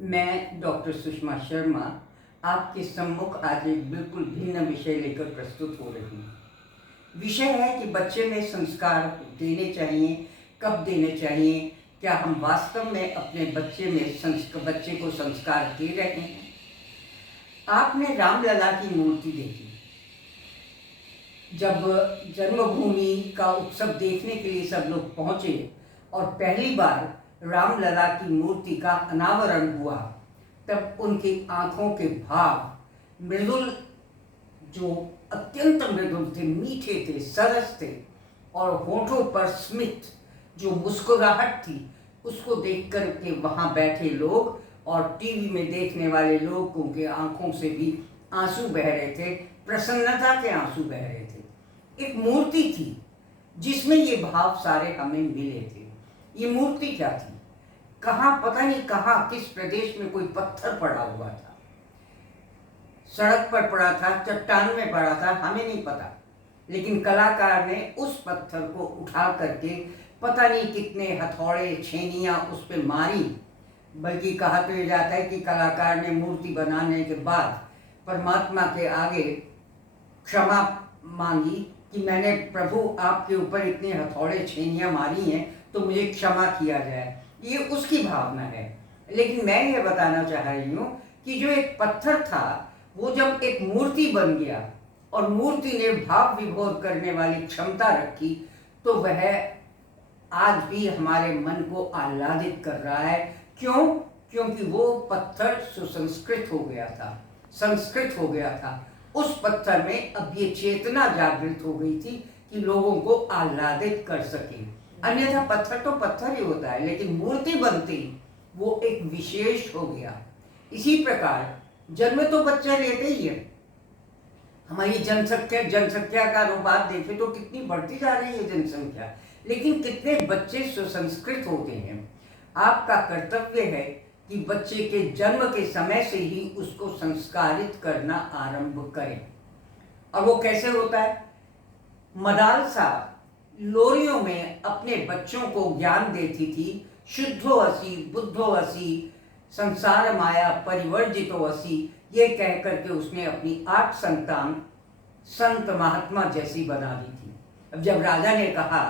मैं डॉक्टर सुषमा शर्मा आपके सम्मुख आज एक बिल्कुल भिन्न विषय लेकर प्रस्तुत हो रही हूँ। विषय है कि बच्चे में संस्कार देने चाहिए, कब देने चाहिए, क्या हम वास्तव में अपने बच्चे को संस्कार दे रहे हैं। आपने रामलला की मूर्ति देखी। जब जन्मभूमि का उत्सव देखने के लिए सब लोग पहुँचे और पहली बार रामलला की मूर्ति का अनावरण हुआ, तब उनकी आंखों के भाव मृदुल, जो अत्यंत मृदुल थे, मीठे थे, सरस थे, और होठों पर स्मित जो मुस्कुराहट थी, उसको देख कर के वहाँ बैठे लोग और टीवी में देखने वाले लोगों के आंखों से भी आंसू बह रहे थे, प्रसन्नता के आंसू बह रहे थे। एक मूर्ति थी जिसमें ये भाव सारे हमें मिले थे। ये मूर्ति क्या थी? कहाँ, पता नहीं कहाँ, किस प्रदेश में कोई पत्थर पड़ा हुआ था, सड़क पर पड़ा था, चट्टान में पड़ा था, हमें नहीं पता, लेकिन कलाकार ने उस पत्थर को उठा करके पता नहीं कितने हथौड़े, छेनियाँ उस पर मारी। बल्कि कहा तो ये जाता है कि कलाकार ने मूर्ति बनाने के बाद परमात्मा के आगे क्षमा मांगी कि मैंने प्रभु आपके ऊपर इतने हथौड़े, छेनियाँ मारी हैं, तो मुझे क्षमा किया जाए। ये उसकी भावना है। लेकिन मैं ये बताना चाह रही हूँ कि जो एक पत्थर था, वो जब एक मूर्ति बन गया और मूर्ति ने भाव विभोर करने वाली क्षमता रखी, तो वह आज भी हमारे मन को आह्लादित कर रहा है। क्यों? क्योंकि वो पत्थर सुसंस्कृत हो गया था, संस्कृत हो गया था। उस पत्थर में अब ये चेतना जागृत हो गई थी कि लोगों को आह्लादित कर सके। अन्यथा पत्थर तो पत्थर ही होता है, लेकिन मूर्ति बनती वो एक विशेष हो गया। इसी प्रकार जन्म तो बच्चा लेते ही है। हमारी जनसंख्या का अनुपात देखें तो कितनी बढ़ती जा रही है जनसंख्या, लेकिन कितने बच्चे सुसंस्कृत होते हैं। आपका कर्तव्य है कि बच्चे के जन्म के समय से ही उसको संस्कारित करना आरंभ करें। और वो कैसे होता है? मदालसा लोरियों में अपने बच्चों को ज्ञान देती थी। शुद्धो असि, बुद्धो असि, संसार माया परिवर्जितो असि, ये कह करके उसने अपनी 8 संतान संत महात्मा जैसी बना दी थी। अब जब राजा ने कहा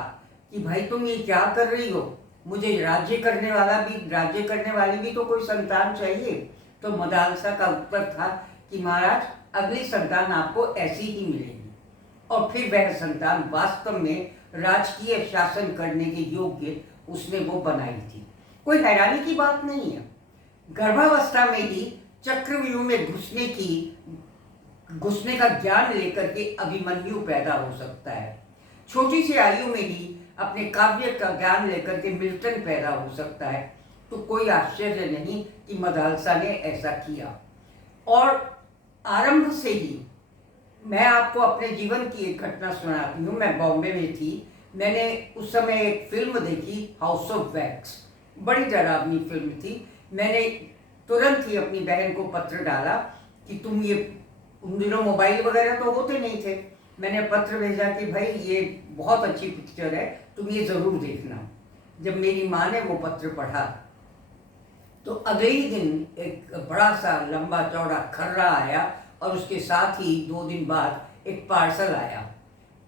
कि भाई तुम ये क्या कर रही हो, मुझे राज्य करने वाली भी तो कोई संतान चाहिए, तो मदालसा का उत्तर था कि महाराज, अगली संतान आपको ऐसी ही मिलेगी। और फिर वह संतान वास्तव में राजकीय शासन करने के योग्य उसने वो बनाई थी। कोई हैरानी की बात नहीं है। गर्भावस्था में ही चक्रव्यूह में घुसने का ज्ञान लेकर के अभिमन्यु पैदा हो सकता है। छोटी सी आयु में ही अपने काव्य का ज्ञान लेकर के मिल्टन पैदा हो सकता है। तो कोई आश्चर्य नहीं कि मदालसा ने ऐसा किया। और आरंभ से ही मैं आपको अपने जीवन की एक घटना सुनाती हूँ। मैं बॉम्बे में थी। मैंने उस समय एक फिल्म देखी, हाउस ऑफ वैक्स। बड़ी डरावनी फिल्म थी। मैंने तुरंत ही अपनी बहन को पत्र डाला कि तुम ये, उन दिनों मोबाइल वगैरह तो होते नहीं थे, मैंने पत्र भेजा कि भाई ये बहुत अच्छी पिक्चर है, तुम ये ज़रूर देखना। जब मेरी माँ ने वो पत्र पढ़ा तो अगले ही दिन एक बड़ा सा लंबा चौड़ा खर्रा आया और उसके साथ ही 2 दिन बाद एक पार्सल आया।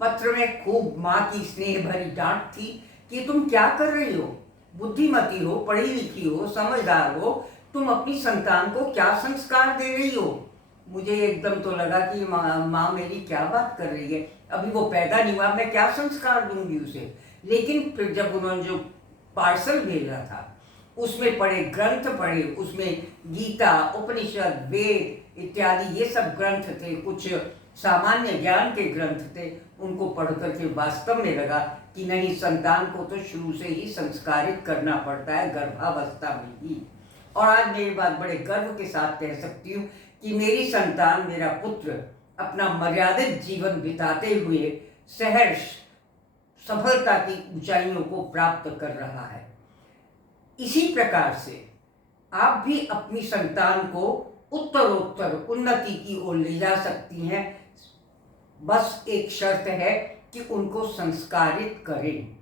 पत्र में खूब माँ की स्नेह भरी डांट थी कि तुम क्या कर रही हो, बुद्धिमती हो, पढ़ी लिखी हो, समझदार हो, तुम अपनी संतान को क्या संस्कार दे रही हो। मुझे एकदम तो लगा कि माँ मेरी क्या बात कर रही है, अभी वो पैदा नहीं हुआ, मैं क्या संस्कार दूंगी उसे। लेकिन फिर जब उन्होंने जो पार्सल भेजा था, उसमें पढ़े ग्रंथ पढ़े, उसमें गीता, उपनिषद, वेद इत्यादि ये सब ग्रंथ थे, कुछ सामान्य ज्ञान के ग्रंथ थे। उनको पढ़ करके वास्तव में लगा कि नहीं, संतान को तो शुरू से ही संस्कारित करना पड़ता है, गर्भावस्था में ही। और आज मैं ये बात बड़े गर्व के साथ कह सकती हूँ कि मेरी संतान, मेरा पुत्र अपना मर्यादित जीवन बिताते हुए सहर्ष सफलता की ऊंचाइयों को प्राप्त कर रहा है। इसी प्रकार से आप भी अपनी संतान को उत्तरोत्तर उन्नति की ओर ले जा सकती हैं। बस एक शर्त है कि उनको संस्कारित करें।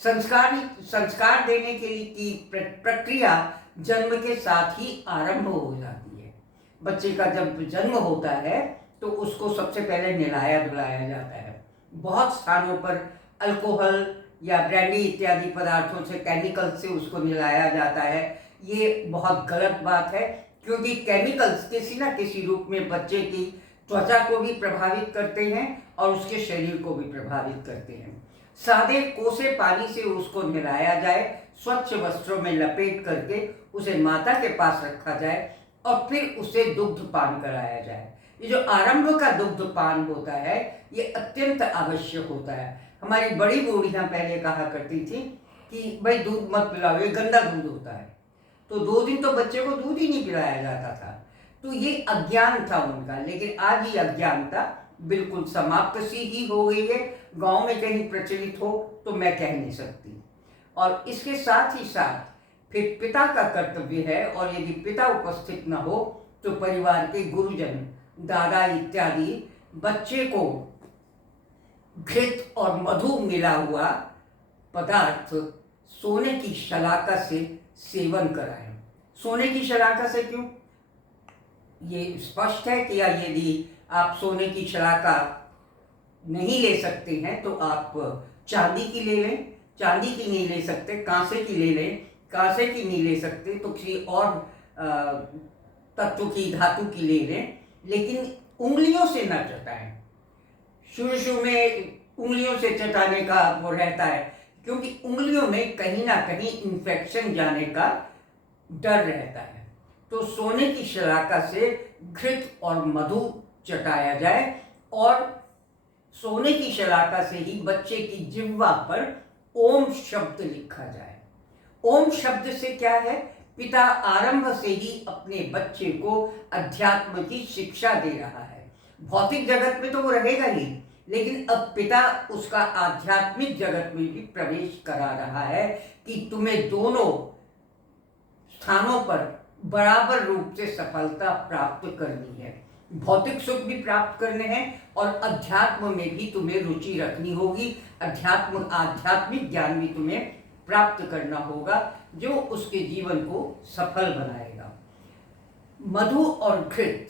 संस्कार संस्कार देने के लिए की प्रक्रिया जन्म के साथ ही आरंभ हो जाती है। बच्चे का जब जन्म होता है तो उसको सबसे पहले नहलाया धुलाया जाता है। बहुत स्थानों पर अल्कोहल या ब्रांडी इत्यादि पदार्थों से, केमिकल से उसको नहलाया जाता है। ये बहुत गलत बात है, क्योंकि केमिकल्स किसी न किसी रूप में बच्चे की त्वचा को भी प्रभावित करते हैं और उसके शरीर को भी प्रभावित करते हैं। सादे कोसे पानी से उसको नहलाया जाए, स्वच्छ वस्त्रों में लपेट करके उसे माता के पास रखा जाए और फिर उसे दुग्ध पान कराया जाए। ये जो आरंभ का दुग्ध पान होता है ये अत्यंत आवश्यक होता है। हमारी बड़ी बूढ़ियाँ पहले कहा करती थी कि भाई दूध मत पिलाओ, ये गंदा दूध होता है। तो 2 दिन तो बच्चे को दूध ही नहीं पिलाया जाता था। तो ये अज्ञान था उनका, लेकिन आज ये अज्ञानता बिल्कुल समाप्त सी ही हो गई है। गांव में कहीं प्रचलित हो तो मैं कह नहीं सकती। और इसके साथ ही साथ फिर पिता का कर्तव्य है, और यदि पिता उपस्थित न हो तो परिवार के गुरुजन, दादा इत्यादि बच्चे को घृत और मधु मिला हुआ पदार्थ सोने की शलाका से सेवन कराएं। सोने की शलाका से क्यों? ये स्पष्ट है कि यदि आप सोने की शलाका नहीं ले सकते हैं तो आप चांदी की ले लें। चांदी की नहीं ले सकते, कांसे की ले लें। कांसे की नहीं ले सकते तो किसी और तत्व की, धातु की ले लें, लेकिन उंगलियों से न चटाएं। शुरू में उंगलियों से चटाने का वो रहता है, क्योंकि उंगलियों में कहीं ना कहीं इन्फेक्शन जाने का डर रहता है। तो सोने की शलाका से घृत और मधु चटाया जाए, और सोने की शलाका से ही बच्चे की जिह्वा पर ओम शब्द लिखा जाए। ओम शब्द से क्या है? पिता आरंभ से ही अपने बच्चे को अध्यात्म की शिक्षा दे रहा है। भौतिक जगत में तो वो रहेगा ही, लेकिन अब पिता उसका आध्यात्मिक जगत में भी प्रवेश करा रहा है कि तुम्हें दोनों स्थानों पर बराबर रूप से सफलता प्राप्त करनी है। भौतिक सुख भी प्राप्त करने हैं और अध्यात्म में भी तुम्हें रुचि रखनी होगी। आध्यात्मिक ज्ञान भी तुम्हें प्राप्त करना होगा, जो उसके जीवन को सफल बनाएगा। मधु और घृत,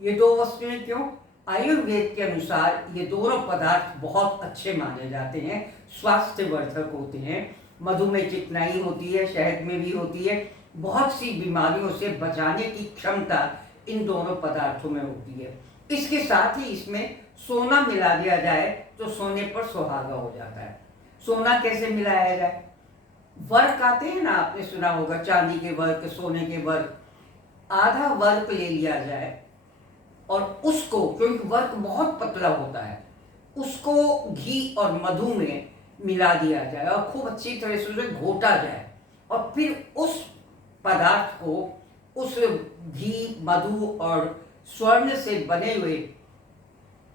ये 2 वस्तुएं क्यों? आयुर्वेद के अनुसार ये दोनों पदार्थ बहुत अच्छे माने जाते हैं, स्वास्थ्यवर्धक होते हैं। मधु में चिकनाई होती है, शहद में भी होती है। बहुत सी बीमारियों से बचाने की क्षमता इन दोनों पदार्थों में होती है। इसके साथ ही इसमें सोना मिला दिया जाए तो सोने पर सुहागा हो जाता है। सोना कैसे मिलाया जाए? वर्क आते हैं ना, आपने सुना होगा, चांदी के वर्क, सोने के वर्क। आधा वर्क ले लिया जाए और उसको, क्योंकि वर्क बहुत पतला होता है, उसको घी और मधु में मिला दिया जाए और खूब अच्छी तरह से उसे घोटा जाए, और फिर उस पदार्थ को, उस घी, मधु और स्वर्ण से बने हुए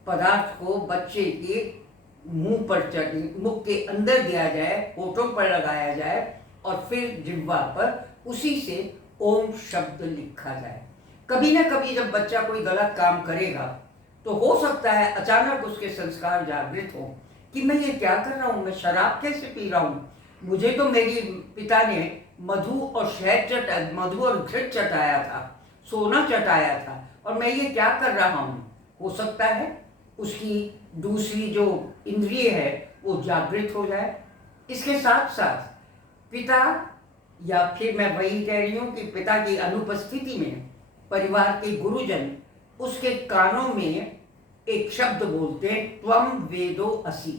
पदार्थ को बच्चे के मुंह के अंदर दिया जाए, होठों पर लगाया जाए और फिर जिह्वा पर उसी से ओम शब्द लिखा जाए। कभी ना कभी जब बच्चा कोई गलत काम करेगा तो हो सकता है अचानक उसके संस्कार जागृत हो कि मैं ये क्या कर रहा हूँ, मैं शराब कैसे पी रहा हूँ, मुझे तो मेरी पिता ने मधु और घृत चटाया था, सोना चटाया था, और मैं ये क्या कर रहा हूँ। हो सकता है उसकी दूसरी जो इंद्रिय है वो जागृत हो जाए। इसके साथ साथ पिता, या फिर मैं वही कह रही हूँ कि पिता की अनुपस्थिति में परिवार के गुरुजन उसके कानों में एक शब्द बोलते हैं, त्वम वेदो असि,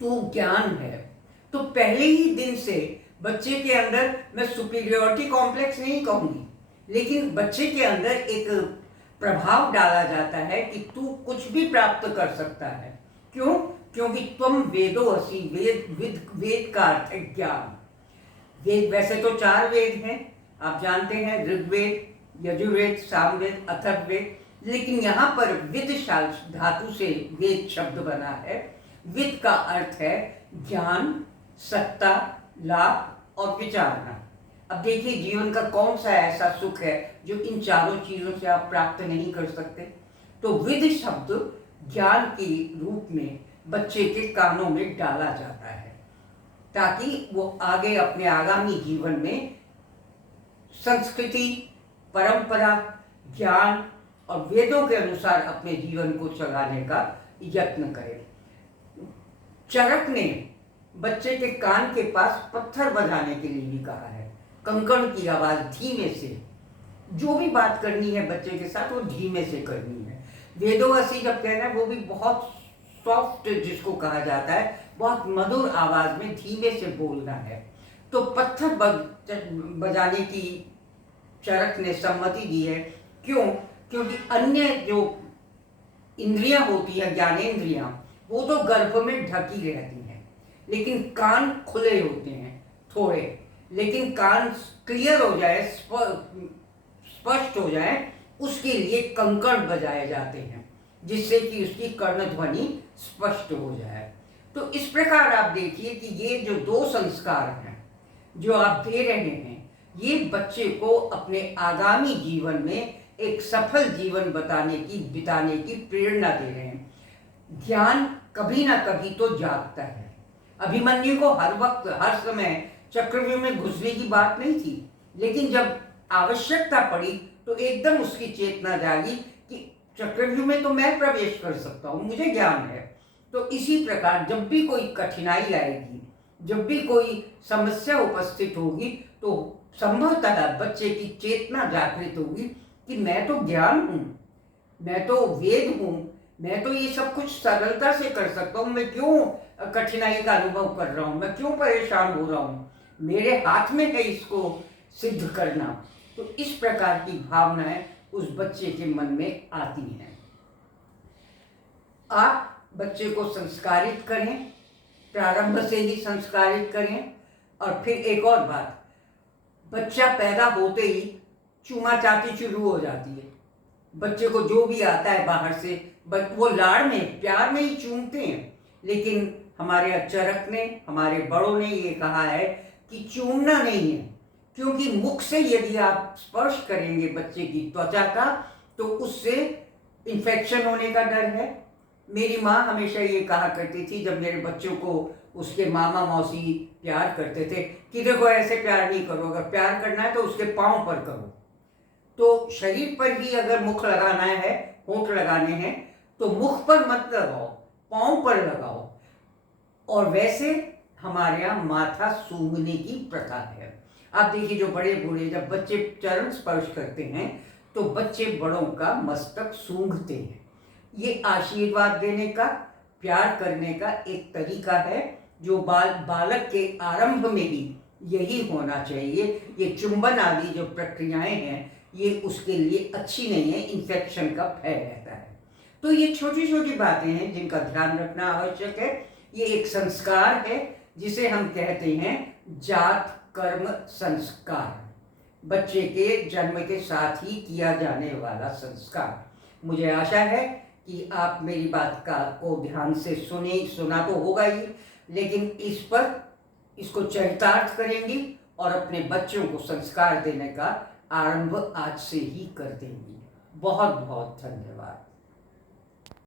तू ज्ञान है। तो पहले ही दिन से बच्चे के अंदर, मैं सुपीरियोरिटी कॉम्प्लेक्स नहीं कहूँगी, लेकिन बच्चे के अंदर एक प्रभाव डाला जाता है कि तू कुछ भी प्राप्त कर सकता है। क्यों? क्योंकि त्वम वेदो असि, वेद का अर्थ है ज्ञान। वेद वैसे तो 4 वेद हैं, आप जानते हैं, ऋग्वेद, यजुर्वेद, सामवेद, अथर्ववेद, लेकिन यहाँ पर विद धातु से वेद शब्द बना है। विद का अर्थ है ज्ञान, सत्ता, लाभ और विचारना। अब देखिए, जीवन का कौन सा ऐसा सुख है जो इन चारों चीजों से आप प्राप्त नहीं कर सकते। तो विद शब्द ज्ञान के रूप में बच्चे के कानों में डाला जाता है। ताकि वो आगे अपने आगामी जीवन में संस्कृति, परंपरा, ज्ञान और वेदों के अनुसार अपने जीवन को चलाने का यत्न करे। चरक ने बच्चे के कान के पास पत्थर बजाने के लिए भी कहा है, कंकड़ की आवाज धीमे से, जो भी बात करनी है बच्चे के साथ वो धीमे से करनी है। वेदोवासी जब कहना है वो भी बहुत सॉफ्ट जिसको कहा जाता है, बहुत मधुर आवाज में धीमे से बोलना है। तो पत्थर बजाने की चरक ने सम्मति दी है। क्यों? क्योंकि अन्य जो इंद्रियां होती हैं, ज्ञानेंद्रियां, वो तो गर्भ में ढकी रहती हैं, लेकिन कान खुले होते हैं थोड़े। लेकिन कान क्लियर हो जाए, स्पष्ट हो जाए, उसके लिए कंकड़ बजाए जाते हैं, जिससे कि उसकी कर्ण ध्वनि स्पष्ट हो जाए। तो इस प्रकार आप देखिए कि ये जो 2 संस्कार हैं जो आप दे रहे हैं, ये बच्चे को अपने आगामी जीवन में एक सफल जीवन बिताने की प्रेरणा दे रहे हैं। ज्ञान कभी ना कभी तो जागता है। अभिमन्यु को हर वक्त, हर समय चक्रव्यूह में घुसने की बात नहीं थी, लेकिन जब आवश्यकता पड़ी तो एकदम उसकी चेतना जागी कि चक्रव्यूह में तो मैं प्रवेश कर सकता हूँ, मुझे ज्ञान है। तो इसी प्रकार जब भी कोई कठिनाई आएगी, जब भी कोई समस्या उपस्थित होगी, तो संभवतः बच्चे की चेतना जागृत होगी कि मैं तो ज्ञान हूँ, मैं तो वेद हूँ, मैं तो ये सब कुछ सरलता से कर सकता हूँ, मैं क्यों कठिनाई का अनुभव कर रहा हूँ, मैं क्यों परेशान हो रहा हूँ, मेरे हाथ में है इसको सिद्ध करना। तो इस प्रकार की भावनाएं उस बच्चे के मन में आती हैं। आप बच्चे को संस्कारित करें, प्रारंभ से ही संस्कारित करें। और फिर एक और बात, बच्चा पैदा होते ही चूमा चाटी शुरू हो जाती है। बच्चे को जो भी आता है बाहर से, वो लाड़ में, प्यार में ही चूमते हैं। लेकिन हमारे चरक ने, हमारे बड़ों ने ये कहा है कि चूमना नहीं है, क्योंकि मुख से यदि आप स्पर्श करेंगे बच्चे की त्वचा का, तो उससे इन्फेक्शन होने का डर है। मेरी माँ हमेशा ये कहा करती थी, जब मेरे बच्चों को उसके मामा मौसी प्यार करते थे, कि देखो ऐसे प्यार नहीं करो, अगर प्यार करना है तो उसके पाँव पर करो। तो शरीर पर ही अगर मुख लगाना है, होंठ लगाने हैं, तो मुख पर मत लगाओ, पाँव पर लगाओ। और वैसे हमारे यहाँ माथा सूंघने की प्रथा है। आप देखिए, जो बड़े बूढ़े जब बच्चे चरण स्पर्श करते हैं तो बच्चे बड़ों का मस्तक सूंघते हैं। ये आशीर्वाद देने का, प्यार करने का एक तरीका है, जो बालक के आरंभ में ही यही होना चाहिए। ये चुंबन आदि जो प्रक्रियाएं हैं, ये उसके लिए अच्छी नहीं है, इन्फेक्शन का भय रहता है। तो ये छोटी छोटी बातें हैं जिनका ध्यान रखना आवश्यक है। ये एक संस्कार है जिसे हम कहते हैं जात कर्म संस्कार, बच्चे के जन्म के साथ ही किया जाने वाला संस्कार। मुझे आशा है कि आप मेरी बात को ध्यान से सुना तो होगा ही, लेकिन इसको चरितार्थ करेंगी और अपने बच्चों को संस्कार देने का आरंभ आज से ही कर देंगी। बहुत बहुत धन्यवाद।